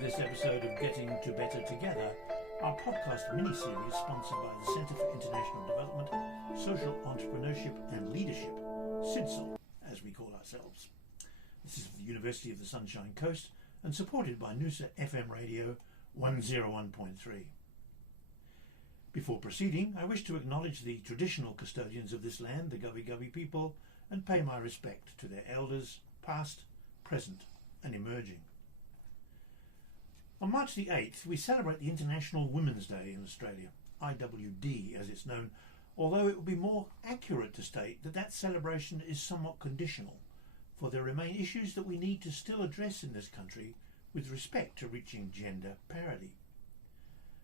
to this episode of Getting to Better Together, our podcast mini-series sponsored by the Centre for International Development, Social Entrepreneurship and Leadership, CIDSEL, as we call ourselves. This is the University of the Sunshine Coast and supported by Noosa FM Radio 101.3. Before proceeding, I wish to acknowledge the traditional custodians of this land, the Gubbi Gubbi people, and pay my respect to their elders, past, present and emerging. On March the 8th, we celebrate the International Women's Day in Australia, IWD as it's known, although it would be more accurate to state that that celebration is somewhat conditional, for there remain issues that we need to still address in this country with respect to reaching gender parity.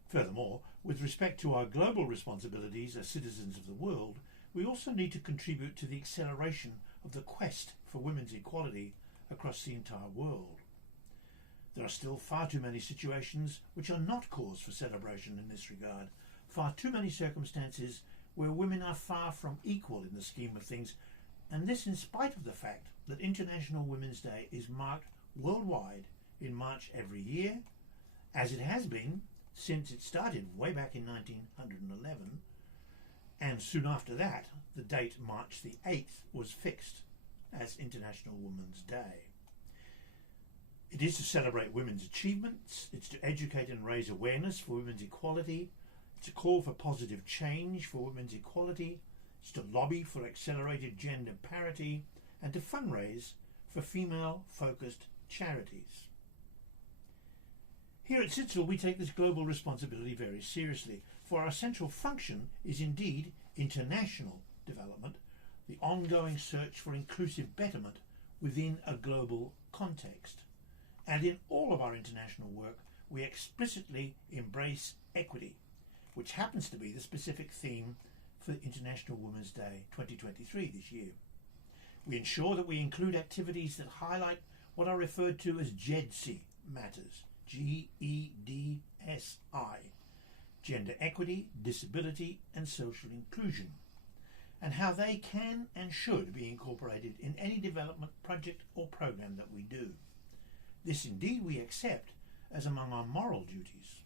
Furthermore, with respect to our global responsibilities as citizens of the world, we also need to contribute to the acceleration of the quest for women's equality across the entire world. There are still far too many situations which are not cause for celebration in this regard, far too many circumstances where women are far from equal in the scheme of things, and this in spite of the fact that International Women's Day is marked worldwide in March every year, as it has been since it started way back in 1911, and soon after that the date March the 8th was fixed as International Women's Day. It is to celebrate women's achievements, it's to educate and raise awareness for women's equality, it's a call for positive change for women's equality, it's to lobby for accelerated gender parity, and to fundraise for female-focused charities. Here at CIDSEL we take this global responsibility very seriously, for our central function is indeed international development, the ongoing search for inclusive betterment within a global context. And in all of our international work, we explicitly embrace equity, which happens to be the specific theme for International Women's Day 2023 this year. We ensure that we include activities that highlight what are referred to as GEDSI matters, GEDSI, gender equity, disability and social inclusion, and how they can and should be incorporated in any development project or program that we do. This indeed we accept as among our moral duties.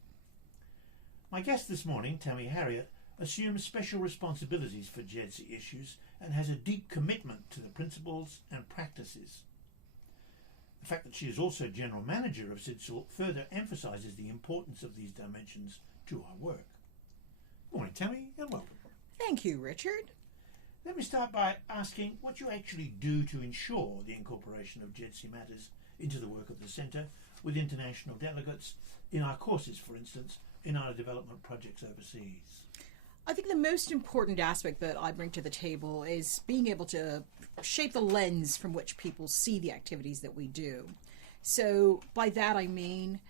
My guest this morning, Tammy Harriott, assumes special responsibilities for GEDSI issues and has a deep commitment to the principles and practices. The fact that she is also General Manager of CIDSEL further emphasises the importance of these dimensions to our work. Good morning, Tammy, and welcome. Thank you, Richard. Let me start by asking what you actually do to ensure the incorporation of GEDSI matters into the work of the Centre with international delegates in our courses, for instance, in our development projects overseas. I think the most important aspect that I bring to the table is being able to shape the lens from which people see the activities that we do. So by that I mean,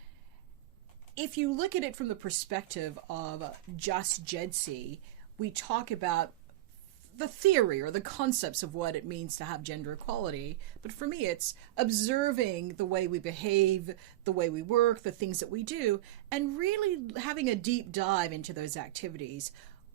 if you look at it from the perspective of just GEDSI, we talk about the theory or the concepts of what it means to have gender equality. But for me, it's observing the way we behave, the way we work, the things that we do, and really having a deep dive into those activities.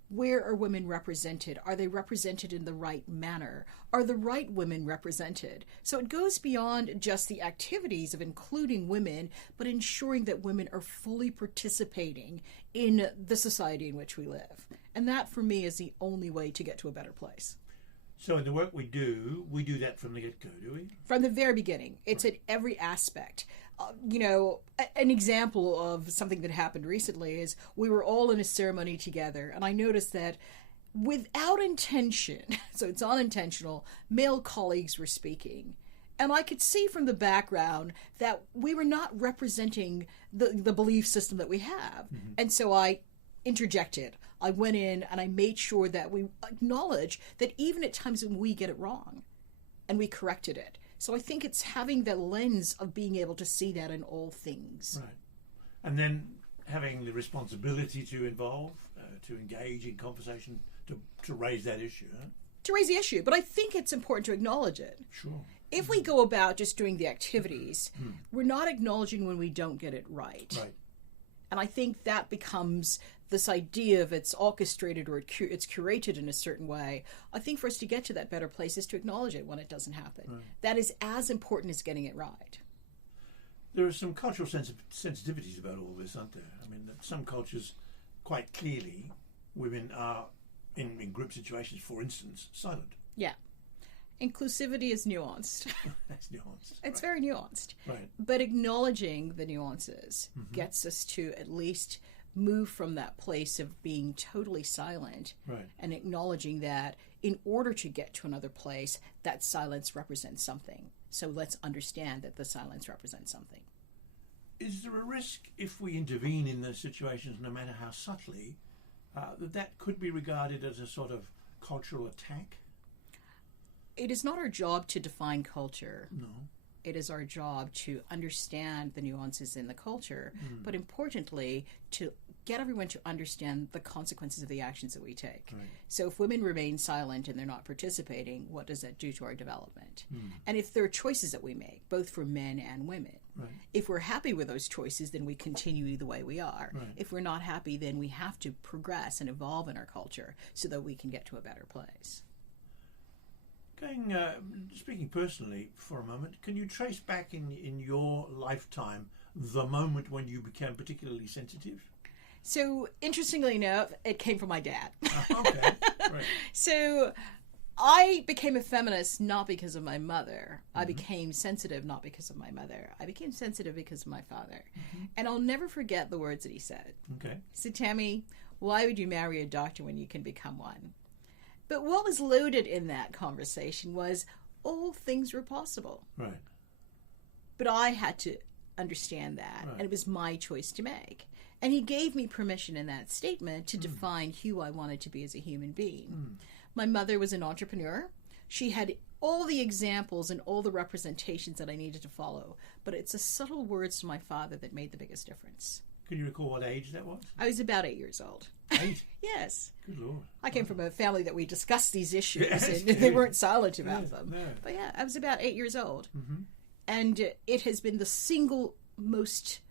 Where are women represented? Are they represented in the right manner? Are the right women represented? So it goes beyond just the activities of including women, but ensuring that women are fully participating in the society in which we live. And that, for me, is the only way to get to a better place. So in the work we do that from the get-go, do we? From the very beginning. It's right. At every aspect. An example of something that happened recently is we were all in a ceremony together, and I noticed that without intention, so it's unintentional, male colleagues were speaking. And I could see from the background that we were not representing the belief system that we have. Mm-hmm. And so I interjected. I went in and I made sure that we acknowledge that even at times when we get it wrong, and we corrected it. So I think it's having the lens of being able to see that in all things. Right. And then having the responsibility to involve, to engage in conversation, to raise that issue. Huh? To raise the issue. But I think it's important to acknowledge it. Sure. If we go about just doing the activities, we're not acknowledging when we don't get it right. Right. And I think that becomes this idea of it's orchestrated or it's curated in a certain way. I think for us to get to that better place is to acknowledge it when it doesn't happen. Right. That is as important as getting it right. There are some cultural sensitivities about all this, aren't there? I mean, some cultures, quite clearly, women are, in group situations, for instance, silent. Yeah. Inclusivity is nuanced. That's nuanced. It's right. very nuanced. Right. But acknowledging the nuances gets us to at least move from that place of being totally silent Right. and acknowledging that in order to get to another place, that silence represents something. So let's understand that the silence represents something. Is there a risk, if we intervene in those situations, no matter how subtly, that could be regarded as a sort of cultural attack? It is not our job to define culture. No. It is our job to understand the nuances in the culture, but importantly, to get everyone to understand the consequences of the actions that we take. Right. So if women remain silent and they're not participating, what does that do to our development? And if there are choices that we make, both for men and women, Right. if we're happy with those choices, then we continue the way we are. Right. If we're not happy, then we have to progress and evolve in our culture so that we can get to a better place. Speaking personally for a moment, can you trace back in your lifetime the moment when you became particularly sensitive? So, interestingly enough, it came from my dad. Okay, right. So, I became a feminist not because of my mother. I became sensitive not because of my mother. I became sensitive because of my father. And I'll never forget the words that he said. Okay. He said, Tammy, why would you marry a doctor when you can become one? But what was loaded in that conversation was all things were possible. Right. But I had to understand that, Right. and it was my choice to make. And he gave me permission in that statement to define who I wanted to be as a human being. My mother was an entrepreneur. She had all the examples and all the representations that I needed to follow. But it's the subtle words to my father that made the biggest difference. Can you recall what age that was? I was about 8 years old. 8? Yes. Good Lord. I came from a family that we discussed these issues, Yes, and good. they weren't silent about Yes, them. no. But yeah, I was about 8 years old. And it has been the single most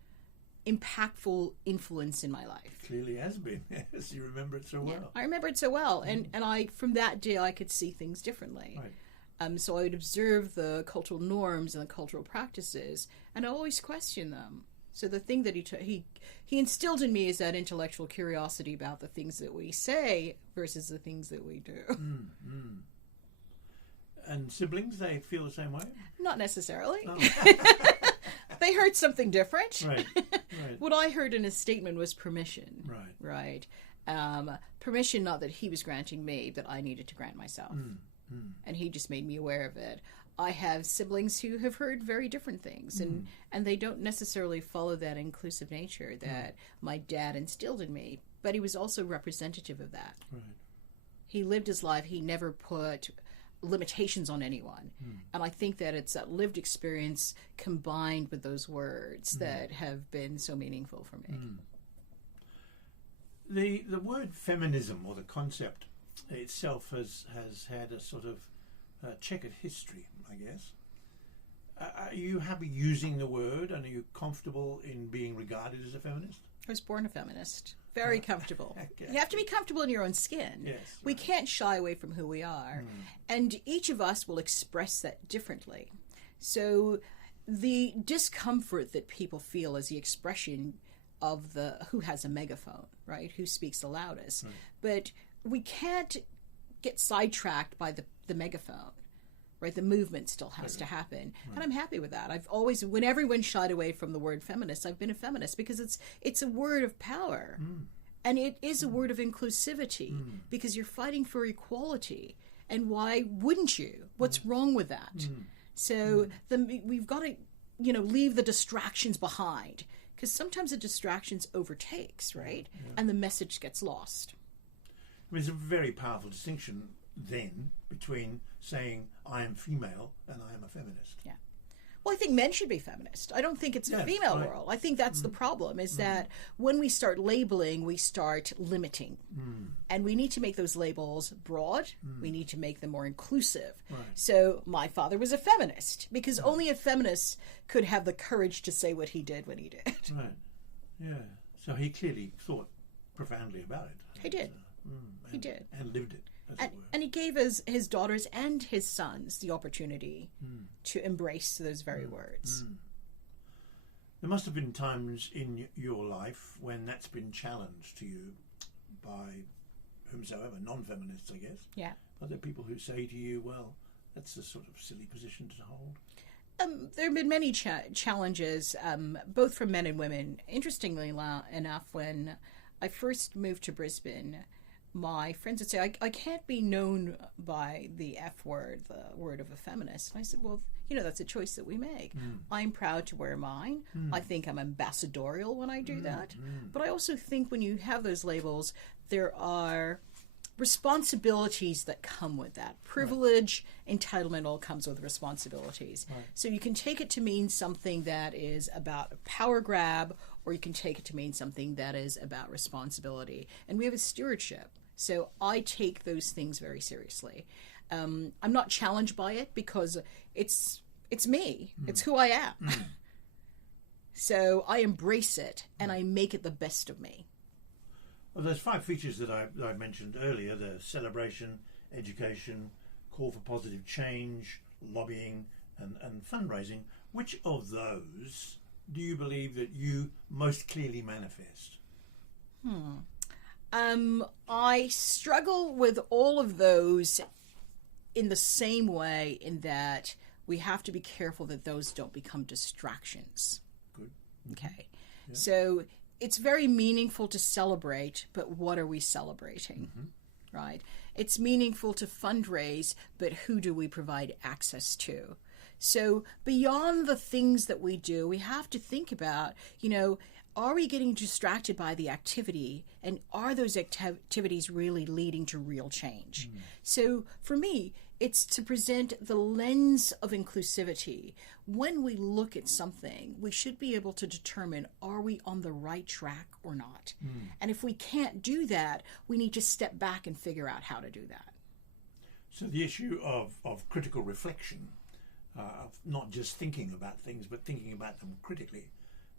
impactful influence in my life. Clearly has been. Yes, you remember it so well. Yeah, I remember it so well. And I, from that day, I could see things differently. Right. So I would observe the cultural norms and the cultural practices, and I always question them. So the thing that he instilled in me is that intellectual curiosity about the things that we say versus the things that we do. And siblings, they feel the same way? Not necessarily. Oh. They heard something different. Right. Right. What I heard in his statement was permission. Right. Right. Permission, not that he was granting me, but I needed to grant myself. And he just made me aware of it. I have siblings who have heard very different things, and they don't necessarily follow that inclusive nature that my dad instilled in me, but he was also representative of that. Right. He lived his life. He never put limitations on anyone. And I think that it's that lived experience combined with those words that have been so meaningful for me. The word feminism, or the concept itself, has had a sort of checkered history, I guess. Are you happy using the word, and are you comfortable in being regarded as a feminist? I was born a feminist. Very comfortable. Okay. You have to be comfortable in your own skin. Yes, We right. can't shy away from who we are. And each of us will express that differently. So the discomfort that people feel is the expression of the who has a megaphone, right? Who speaks the loudest. But we can't get sidetracked by the megaphone. Right, the movement still has to happen, and I'm happy with that. I've always, when everyone shied away from the word feminist, I've been a feminist because it's a word of power, and it is a word of inclusivity because you're fighting for equality. And why wouldn't you? What's wrong with that? So we've got to, leave the distractions behind, because sometimes the distractions overtakes, right, and the message gets lost. I mean, it's a very powerful distinction then between saying I am female and I am a feminist. Yeah. Well, I think men should be feminist. I don't think it's a female world. I think that's the problem, is that when we start labeling, we start limiting. And we need to make those labels broad. We need to make them more inclusive. Right. So my father was a feminist, because only a feminist could have the courage to say what he did when he did. Right. Yeah. So he clearly thought profoundly about it. He did. He did. And lived it, as it were. And he gave his daughters and his sons the opportunity to embrace those very words. There must have been times in your life when that's been challenged to you by whomsoever, non-feminists, I guess. Yeah. Are there people who say to you, well, that's a sort of silly position to hold? There have been many challenges, both from men and women. Interestingly enough, when I first moved to Brisbane, my friends would say, I can't be known by the F word, the word of a feminist. And I said, well, that's a choice that we make. I'm proud to wear mine. I think I'm ambassadorial when I do that. But I also think when you have those labels, there are responsibilities that come with that. Privilege, entitlement all comes with responsibilities. Right. So you can take it to mean something that is about a power grab, or you can take it to mean something that is about responsibility. And we have a stewardship. So I take those things very seriously. I'm not challenged by it because it's me. It's who I am. So I embrace it and I make it the best of me. Well, there's 5 features that I mentioned earlier: the celebration, education, call for positive change, lobbying, and fundraising. Which of those do you believe that you most clearly manifest? I struggle with all of those in the same way, in that we have to be careful that those don't become distractions. Good. Okay. Yeah. So it's very meaningful to celebrate, but what are we celebrating? Right? It's meaningful to fundraise, but who do we provide access to? So beyond the things that we do, we have to think about, are we getting distracted by the activity, and are those activities really leading to real change? So for me, it's to present the lens of inclusivity. When we look at something, we should be able to determine, are we on the right track or not? And if we can't do that, we need to step back and figure out how to do that. So the issue of critical reflection, of not just thinking about things, but thinking about them critically,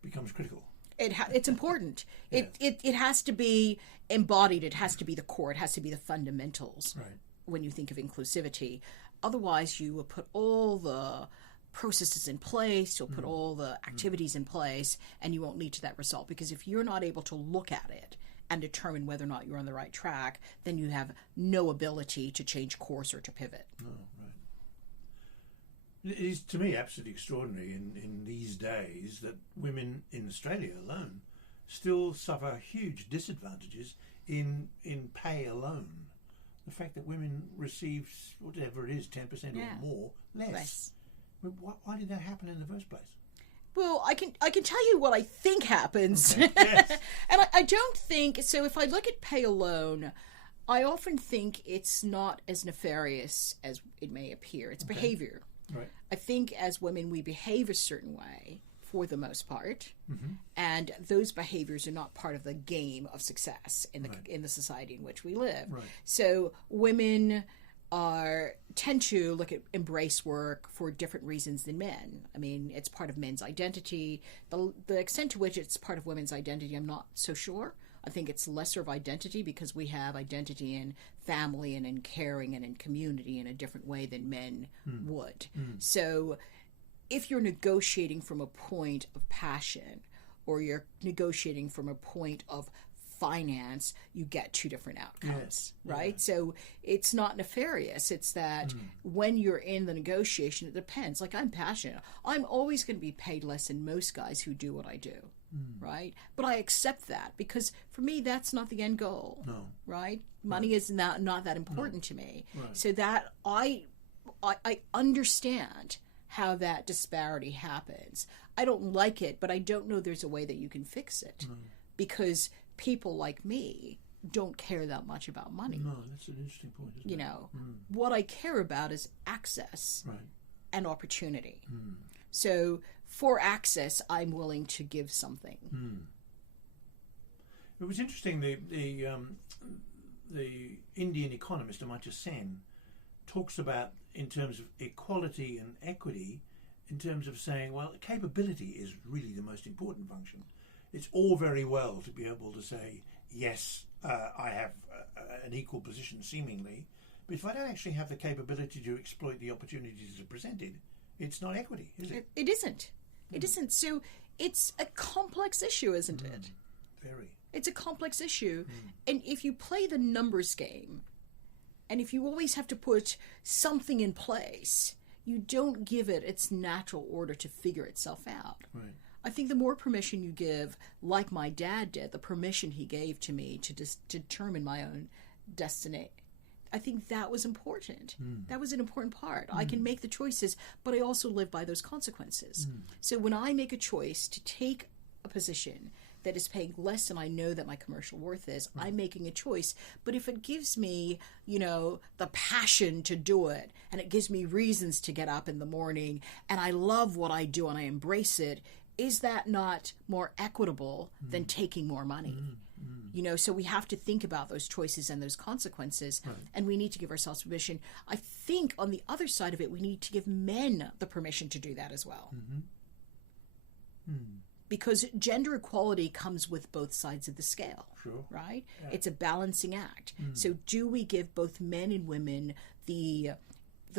becomes critical. It's important. Yes. It has to be embodied. It has to be the core. It has to be the fundamentals. Right. When you think of inclusivity. Otherwise, you will put all the processes in place, you'll put all the activities in place, and you won't lead to that result. Because if you're not able to look at it and determine whether or not you're on the right track, then you have no ability to change course or to pivot. Oh, right. It is, to me, absolutely extraordinary in these days that women in Australia alone still suffer huge disadvantages in pay alone. The fact that women receive whatever it is, 10% or more, less. Why did that happen in the first place? Well, I can tell you what I think happens. Okay. Yes. And I don't think, so if I look at pay alone, I often think it's not as nefarious as it may appear. It's behavior. Right. I think as women we behave a certain way for the most part, and those behaviors are not part of the game of success in the society in which we live. Right. So women tend to look at embrace work for different reasons than men. I mean, it's part of men's identity. The extent to which it's part of women's identity, I'm not so sure. I think it's lesser of identity because we have identity in family and in caring and in community in a different way than men would. So if you're negotiating from a point of passion or you're negotiating from a point of finance, you get 2 different outcomes, right? So it's not nefarious. It's that when you're in the negotiation, it depends. Like, I'm passionate. I'm always going to be paid less than most guys who do what I do, right? But I accept that because for me, that's not the end goal, right? Money is not that important to me. Right. So that I understand how that disparity happens. I don't like it, but I don't know there's a way that you can fix it because people like me don't care that much about money. No, that's an interesting point, isn't it? What I care about is access and opportunity. So for access, I'm willing to give something. It was interesting, the Indian economist Amartya Sen talks about, in terms of equality and equity, in terms of saying, well, capability is really the most important function. It's all very well to be able to say, yes, I have an equal position seemingly, but if I don't actually have the capability to exploit the opportunities that are presented, it's not equity, is it? It isn't. It isn't. So it's a complex issue, isn't it? Very. It's a complex issue. And if you play the numbers game, and if you always have to put something in place, you don't give it its natural order to figure itself out. Right. I think the more permission you give, like my dad did, the permission he gave to me to determine my own destiny, I think that was important. That was an important part. I can make the choices, but I also live by those consequences. So when I make a choice to take a position that is paying less than I know that my commercial worth is, I'm making a choice. But if it gives me, the passion to do it, and it gives me reasons to get up in the morning, and I love what I do and I embrace it, is that not more equitable than taking more money? So we have to think about those choices and those consequences, and we need to give ourselves permission. I think on the other side of it, we need to give men the permission to do that as well. Because gender equality comes with both sides of the scale, right? Yeah. It's a balancing act. So do we give both men and women the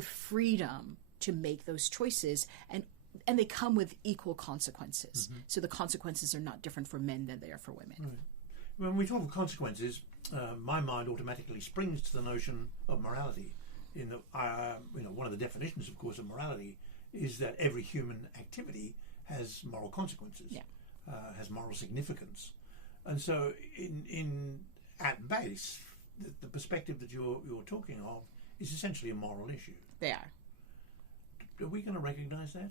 freedom to make those choices, and they come with equal consequences. So the consequences are not different for men than they are for women. Right. When we talk of consequences, my mind automatically springs to the notion of morality. One of the definitions, of course, of morality is that every human activity has moral consequences, has moral significance. And so at base, the perspective that you're talking of is essentially a moral issue. They are. Are we going to recognise that?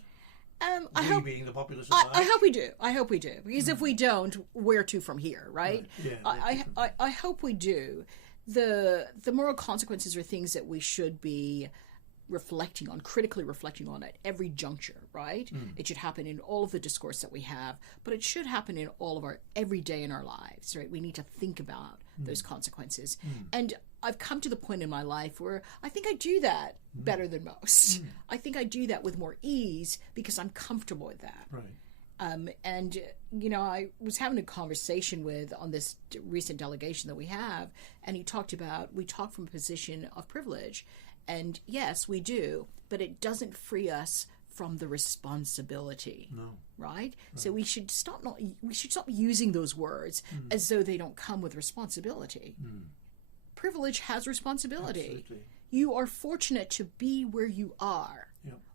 I hope, being the populace I hope we do. I hope we do. Because if we don't, where to from here, right? Yeah, I hope we do. The moral consequences are things that we should be critically reflecting on at every juncture, right? It should happen in all of the discourse that we have, but it should happen in all of our every day in our lives, right? We need to think about those consequences. And I've come to the point in my life where I think I do that better than most. I think I do that with more ease because I'm comfortable with that. Right. And I was having a conversation on this recent delegation that we have, and we talked from a position of privilege. And yes, we do, but it doesn't free us from the responsibility. No. Right? So we should stop using those words as though they don't come with responsibility. Privilege has responsibility. Absolutely. You are fortunate to be where you are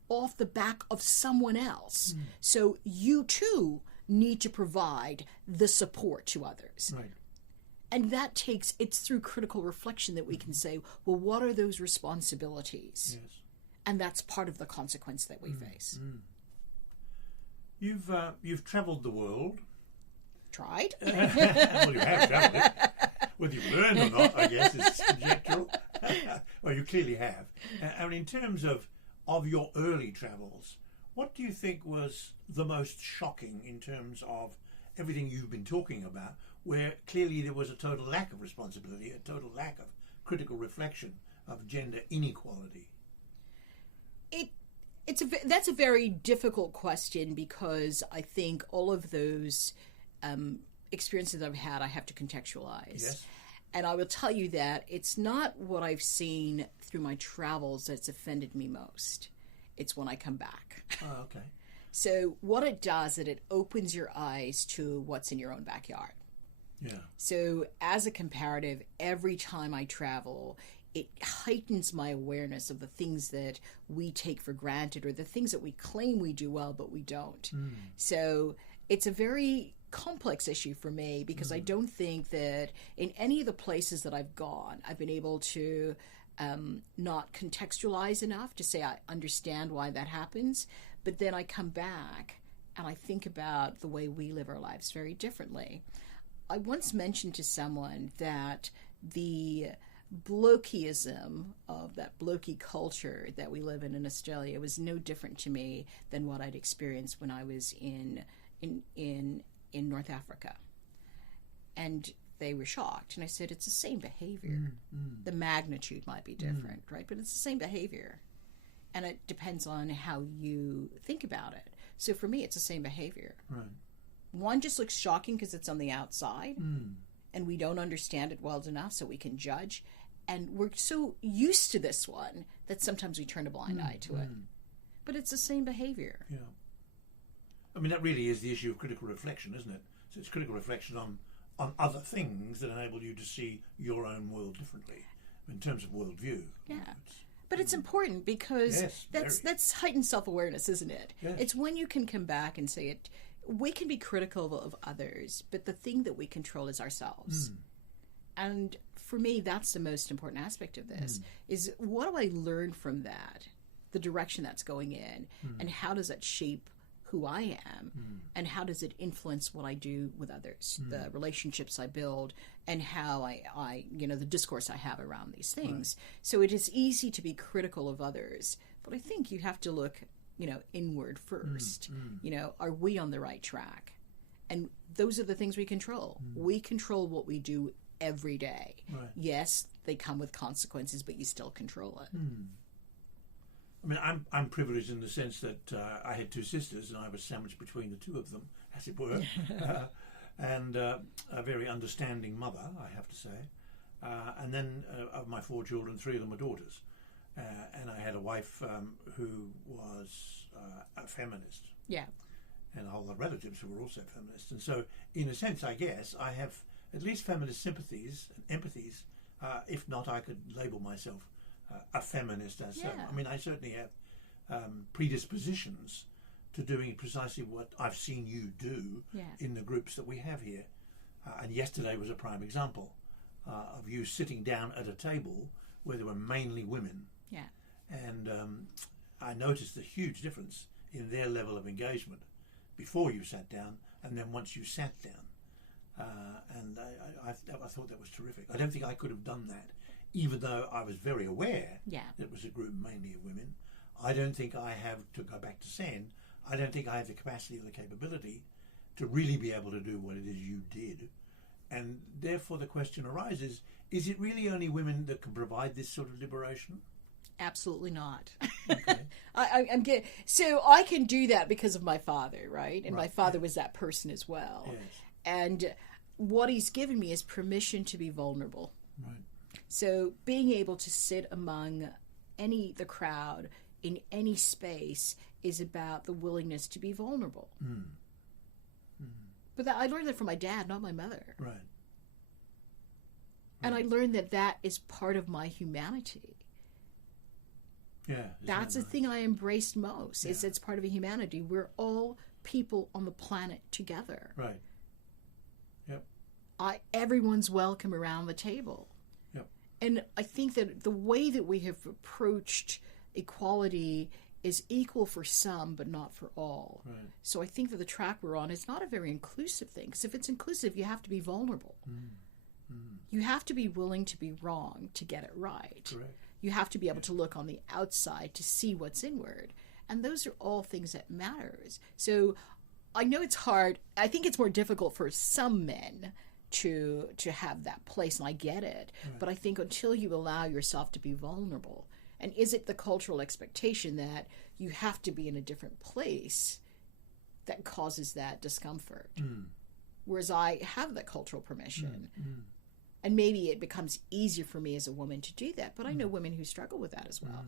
off the back of someone else. So you too need to provide the support to others. Right. And it's through critical reflection that we can say, well, what are those responsibilities? Yes. And that's part of the consequence that we face. You've travelled the world. Tried? Well, you have travelled it. Whether you've learned or not, I guess, is conjectural. Well, you clearly have. And in terms of your early travels, what do you think was the most shocking in terms of everything you've been talking about, where clearly there was a total lack of responsibility, a total lack of critical reflection of gender inequality? That's a very difficult question, because I think all of those experiences I've had, I have to contextualize. Yes. And I will tell you that it's not what I've seen through my travels that's offended me most. It's when I come back. Oh, okay. So what it does is it opens your eyes to what's in your own backyard. Yeah. So as a comparative, every time I travel, it heightens my awareness of the things that we take for granted, or the things that we claim we do well, but we don't. So it's a very complex issue for me, because I don't think that in any of the places that I've gone, I've been able to not contextualize enough to say I understand why that happens. But then I come back and I think about the way we live our lives very differently. I once mentioned to someone that the blokeism of that blokey culture that we live in Australia was no different to me than what I'd experienced when I was in North Africa. And they were shocked. And I said, it's the same behavior. The magnitude might be different, right? But it's the same behavior. And it depends on how you think about it. So for me, it's the same behavior. Right. One just looks shocking because it's on the outside, and we don't understand it well enough so we can judge. And we're so used to this one that sometimes we turn a blind eye to it. But it's the same behavior. Yeah. I mean, that really is the issue of critical reflection, isn't it? So it's critical reflection on other things that enable you to see your own world differently in terms of worldview. Yeah. But it's important because that's heightened self-awareness, isn't it? Yes. It's when you can come back and say it. We can be critical of others, but the thing that we control is ourselves. And for me, that's the most important aspect of this, is what do I learn from that, the direction that's going in, and how does that shape who I am, and how does it influence what I do with others, the relationships I build, and how I the discourse I have around these things. Right. So it is easy to be critical of others, but I think you have to look, inward first. Are we on the right track? And those are the things we control. We control what we do every day. Right. Yes, they come with consequences, but you still control it. I mean, I'm privileged in the sense that I had two sisters, and I was sandwiched between the two of them, as it were, and a very understanding mother, I have to say. And then of my 4 children, 3 of them were daughters, and I had a wife who was a feminist. Yeah. And a whole lot of relatives who were also feminists. And so, in a sense, I guess I have at least feminist sympathies and empathies. If not, I could label myself a feminist as so. I mean, I certainly have predispositions to doing precisely what I've seen you do in the groups that we have here. And yesterday was a prime example of you sitting down at a table where there were mainly women. Yeah. And I noticed a huge difference in their level of engagement before you sat down and then once you sat down. And I thought that was terrific. I don't think I could have done that, even though I was very aware that it was a group mainly of women. I don't think I have, to go back to Sen, I don't think I have the capacity or the capability to really be able to do what it is you did. And therefore the question arises, is it really only women that can provide this sort of liberation? Absolutely not. Okay. I'm getting, so I can do that because of my father, right? And my father was that person as well. Yes. And what he's given me is permission to be vulnerable. Right. So being able to sit among the crowd in any space is about the willingness to be vulnerable. But I learned that from my dad, not my mother. Right. And I learned that is part of my humanity. Yeah. That's the thing I embraced most. Yeah. It's part of a humanity. We're all people on the planet together. Right. Yep. Everyone's welcome around the table. Yep. And I think that the way that we have approached equality is equal for some, but not for all. Right. So I think that the track we're on is not a very inclusive thing. Because if it's inclusive, you have to be vulnerable. You have to be willing to be wrong to get it right. Correct. You have to be able to look on the outside to see what's inward. And those are all things that matters. So I know it's hard. I think it's more difficult for some men to have that place, and I get it. Right. But I think until you allow yourself to be vulnerable, and is it the cultural expectation that you have to be in a different place that causes that discomfort? Whereas I have that cultural permission. And maybe it becomes easier for me as a woman to do that, but I know women who struggle with that as well.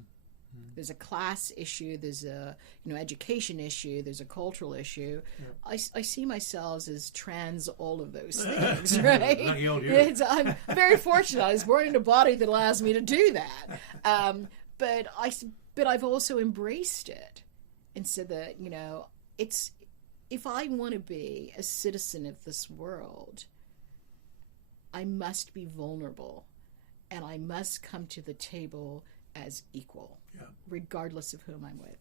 There's a class issue, there's a education issue, there's a cultural issue. I see myself as trans, all of those things, right? I'm very fortunate. I was born in a body that allows me to do that. But I've also embraced it and said that, it's, if I want to be a citizen of this world, I must be vulnerable, and I must come to the table as equal, regardless of whom I'm with.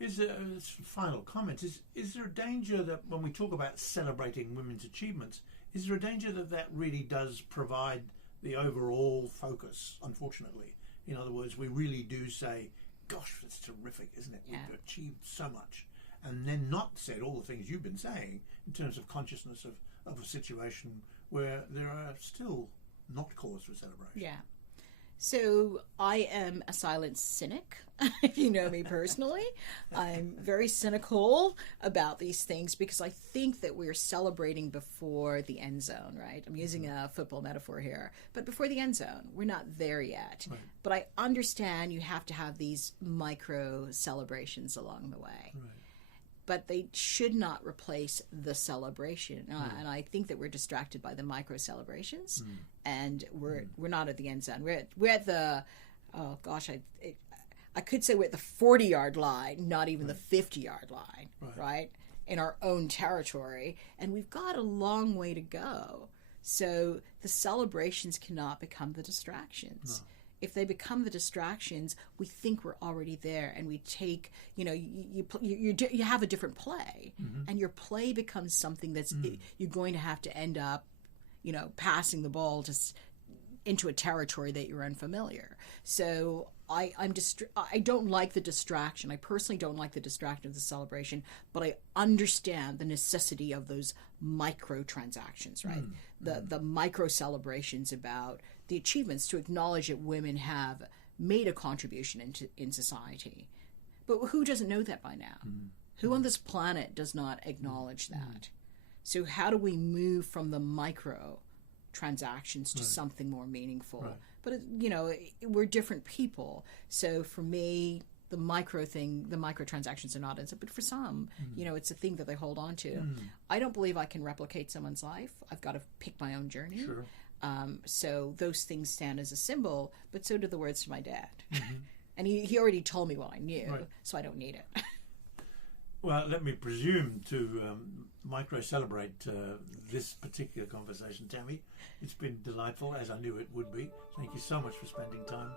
Yeah. Is there, final comment, is there a danger that when we talk about celebrating women's achievements, is there a danger that really does provide the overall focus, unfortunately? In other words, we really do say, gosh, that's terrific, isn't it? We've achieved so much. And then not said all the things you've been saying in terms of consciousness of a situation where there are still not cause for celebration. Yeah. So I am a silent cynic, if you know me personally. I'm very cynical about these things because I think that we're celebrating before the end zone, right? I'm using a football metaphor here, but before the end zone, we're not there yet. Right. But I understand you have to have these micro celebrations along the way. Right. but they should not replace the celebration. And I think that we're distracted by the micro celebrations, and we're not at the end zone. We're at the, oh gosh, I could say we're at the 40-yard line, not even the 50-yard line, right? In our own territory, and we've got a long way to go. So the celebrations cannot become the distractions. No. If they become the distractions, we think we're already there, and we take, you have a different play, and your play becomes something that's you're going to have to end up, passing the ball into a territory that you're unfamiliar. So I don't like the distraction. I personally don't like the distraction of the celebration, but I understand the necessity of those micro transactions, right? The micro celebrations about the achievements, to acknowledge that women have made a contribution in society. But who doesn't know that by now? Who on this planet does not acknowledge that? So how do we move from the micro transactions to something more meaningful? But we're different people. So for me, the micro transactions are not it. But for some, it's a thing that they hold on to. I don't believe I can replicate someone's life. I've got to pick my own journey. Sure. So those things stand as a symbol, but so do the words to my dad. And he already told me what I knew, so I don't need it. Well, let me presume to micro-celebrate this particular conversation, Tammy. It's been delightful, as I knew it would be. Thank you so much for spending time,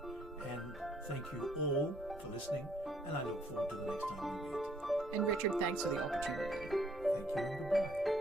and thank you all for listening, and I look forward to the next time we meet. And Richard, thanks for the opportunity. Thank you, and goodbye.